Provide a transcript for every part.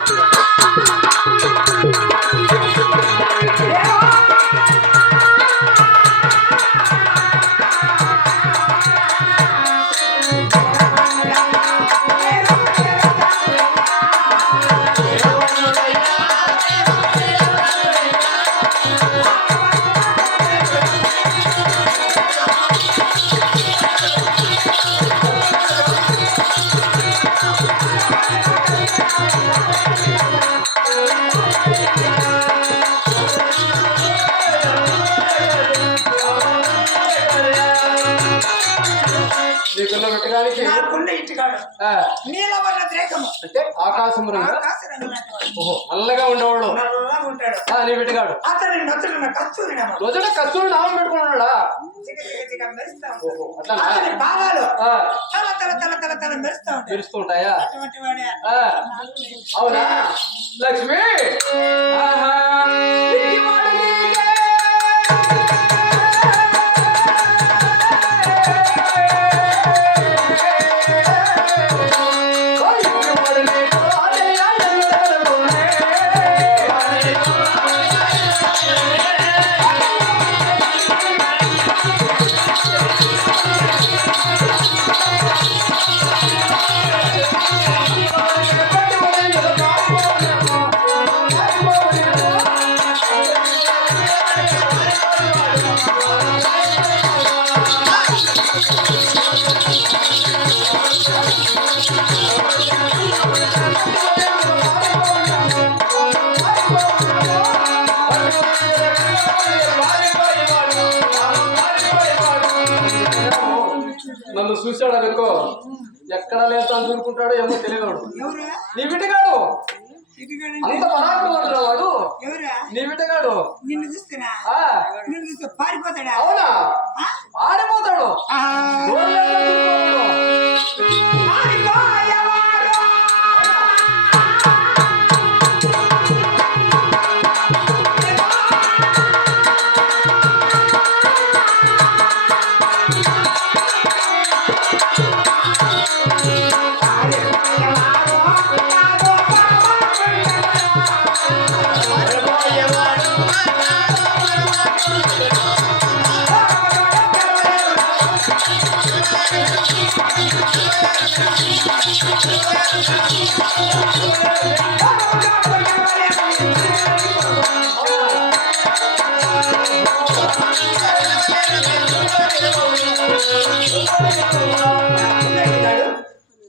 నీకున్న నీలవర్ణ ద్రేకము అంటే ఆకాశం ఓహో నల్లగా ఉండేవాడు. ఉంటాడు. ఆ, నీ పెట్టగాడు అతని నొచ్చుకున్న కస్తూరి కస్తూరి నామం పెట్టుకున్నాడా? అతని పాదాలు ఆ, తల తల తల తల తల మెరుస్తా ఉంటాయి. మెరుస్తూ ఉంటాయా? అటువంటి వాడే. ఆ, అవునా? లక్ష్మి? నన్ను చూశాడు అనుకో ఎక్కడ లేదా దూరుకుంటాడో ఏమో తెలియదు నీ బిడ్డగాడు. అంత పరాక్రమంతుడు వాడు ఎవరా? నీ బిడ్డగాడు నిన్ను చూస్తున్నా. నిన్ను చూస్తే పారిపోతాడా? అవునా?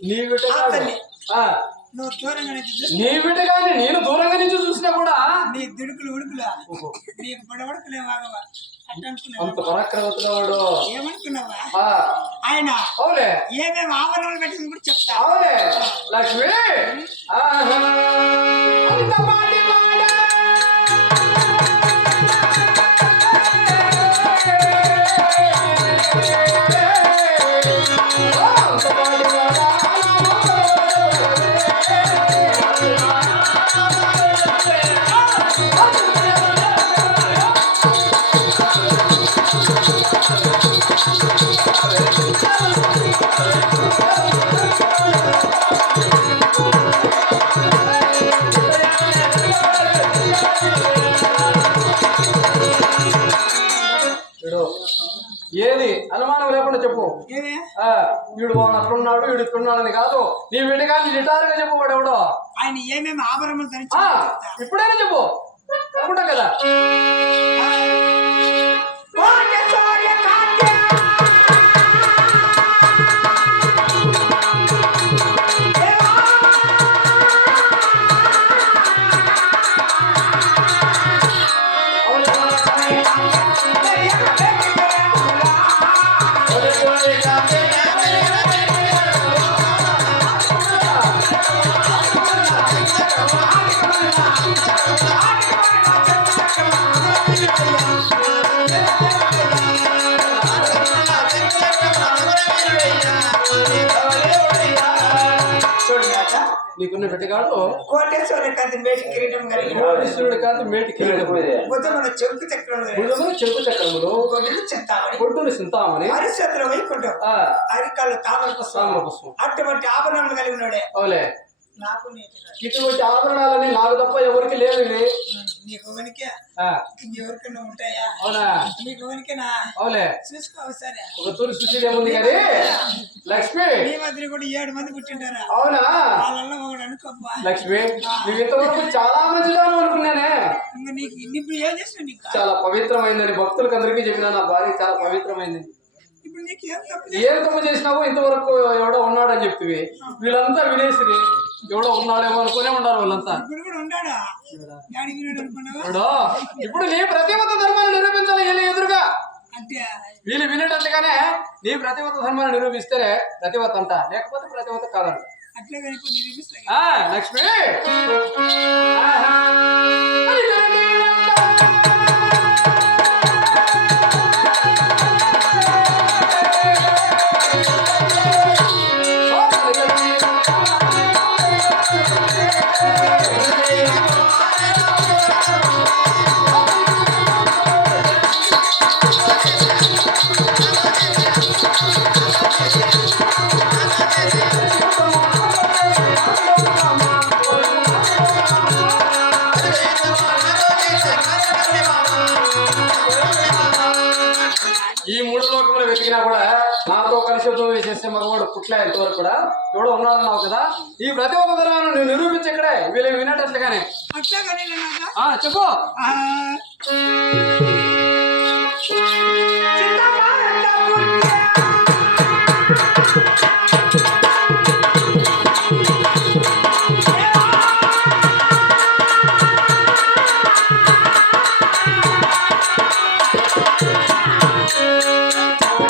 నీ బిడ్డగాడు అతన్ని. ఆ, నువ్వు దూరంగా నుంచి చూస్తే నీ బిడ్డగాని నేను దూరంగా నుంచి చూసినా కూడా. నీ దుడుకులు ఉడుకులా? ఓహో, నీకు పొడవడుకులే వాగవా? అంత పరాక్రమతుడు వాడు ఏమనుకున్నావా ఆయన అవులే ఏమేమి ఆవరణలు పెట్టింది కూడా చెప్తా. అవులే లక్ష్మి. ఆహా. వీడు అట్లున్నాడు వీడు అని కాదు. నీ విడిగాని నిటారుగా చెప్పు వాడు ఎవడో. ఆయన ఏమేమి ఆభరణలు ధరించి ఆ, చెప్తా ఇప్పుడైనా చెప్పు. అనుకుంటా కదా. నీకున్న కోటేశ్వర కాంతి మేటి కిరీటం కలిగిన కోటీశ్వరుడు కాదు మేటి కిరీటం. చక్రములు వైకుంఠం అరికాళ్ళు తామర పుష్పం. పుష్పం. అటువంటి ఆభరణములు కలిగి ఉన్నాడే అవులే. నాకు నీకు ఇటువంటి ఆభరణాలని నాకు తప్ప ఎవరికి లేవు నీకు ఇంకెవరికైనా ఉంటాయా? అవునా? నీకు ఒకనికేనా అవులే. చూసుకో సరే ఒక తూరి ఏముంది కానీ? లక్ష్మి. మీ మధ్య కూడా ఏడు మంది పుట్టింటారా అవునా? వాళ్ళల్లో ఒకడు అనుకోబ్బా. లక్ష్మి నువ్వు ఇంతవరకు చాలా మంచిదాను అనుకున్నానే. ఇంకా నీకు ఇప్పుడు ఏం చేసిన నీకు? చాలా పవిత్రమైందని భక్తులకు అందరికీ చెప్పిన నా భార్య చాలా పవిత్రమైంది. ఏం తప్పు చేసినావో ఇంతవరకు ఎవడో ఉన్నాడని చెప్తివి. వీళ్ళంతా వినేసిరి. ఎవడో ఉన్నాడేమో అనుకునే ఉన్నారు వాళ్ళంతా. ఇప్పుడు కూడా ఉన్నాడా ఇప్పుడు ఇప్పుడు నీ ప్రతిమత ధర్మాన్ని నిరూపించాలి వీళ్ళ ఎదురుగా. అంటే వీళ్ళు వినేటట్లుగానే నీ ప్రతిమత ధర్మాన్ని నిరూపిస్తేనే ప్రతిమత అంట. లేకపోతే ప్రతిమత కాదంట అట్లే కానీ ఇప్పుడు నిరూపిస్తా. లక్ష్మి. ఈ మూడు లోకములు వెతికినా కూడా నాతో కలిసి ఉద్యోగం చేసే మగవాడు పుట్ల ఇంతవరకు కూడా ఎవడో ఉన్నాడన్నావు కదా? ఈ ప్రతిమత ధర్మాన్ని నువ్వు నిరూపించి ఇక్కడే. వీళ్ళు వినేటట్లుగానే. చెప్పు.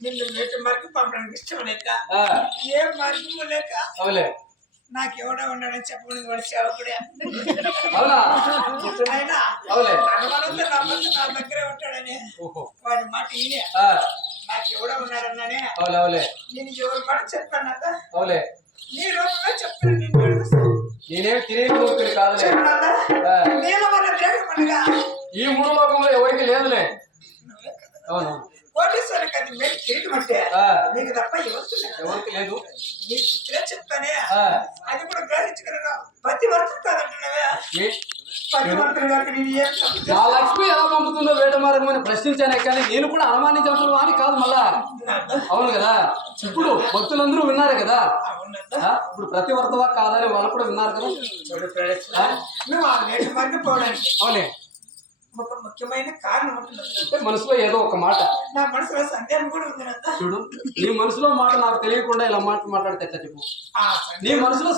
నిన్ను వేట మరికి పంపడానికి ఇష్టం లేక. ఆ, ఏ మార్గము లేక. అవులే. నాకు ఎవడో ఉన్నాడని చెప్పమని వాడి సేవకుడే. అవునా? ఇతనైనా అవులే. అనుమానంతో నమ్మకం నా దగ్గరే ఉంటాడని. ఓహో. వాడి మాట ఈయనే. ఆ, నాకు ఎవడో ఉన్నాడన్నానే. అవులే అవులే. నేను ఎవరి మాట చెప్పానదా అవులే. నీ రూపంలో చెప్తాను నేను అడుగుతాను నేనేం తిరిగి మూర్ఖుని కాదులే. చెప్పనాదా ఆ, నీలమన్న ద్రవ్యమనగా ఈ మూడు లోకంలో ఎవరికి లేదులే. నువ్వే అవును కోటేశ్వరికి అది మేలు కిరీటం అంటే నీకు తప్ప ఎవరికి లేదు. నీ పుత్రే చెప్తానే. అది కూడా గ్రహించగలరా పతి వర్తం కాదంటున్నావే. ఏ- పతి వర్తం కాక నేను ఏం తప్పు నా? లక్ష్మి ఎలా పంపుతుందో వేట మార్గం అని ప్రశ్నించానే కానీ నేను కూడా అనుమానించాల్సిన వాని కాదు మళ్ళా. అవును కదా? ఇప్పుడు భక్తులందరూ విన్నారు కదా? ఇప్పుడు ప్రతి వర్తవా కాదని వాళ్ళు కూడా విన్నారు కదా? అవునే. ఒక ముఖ్యమైన కారణం అంటే మనసులో ఏదో ఒక మాట. నా మనసులో సందేహం కూడా ఉంది చూడు నీ మనసులో మాట నాకు తెలియకుండా ఇలా మాట మాట్లాడితే ఎట్లా చెప్పు? ఆ నీ మనసులో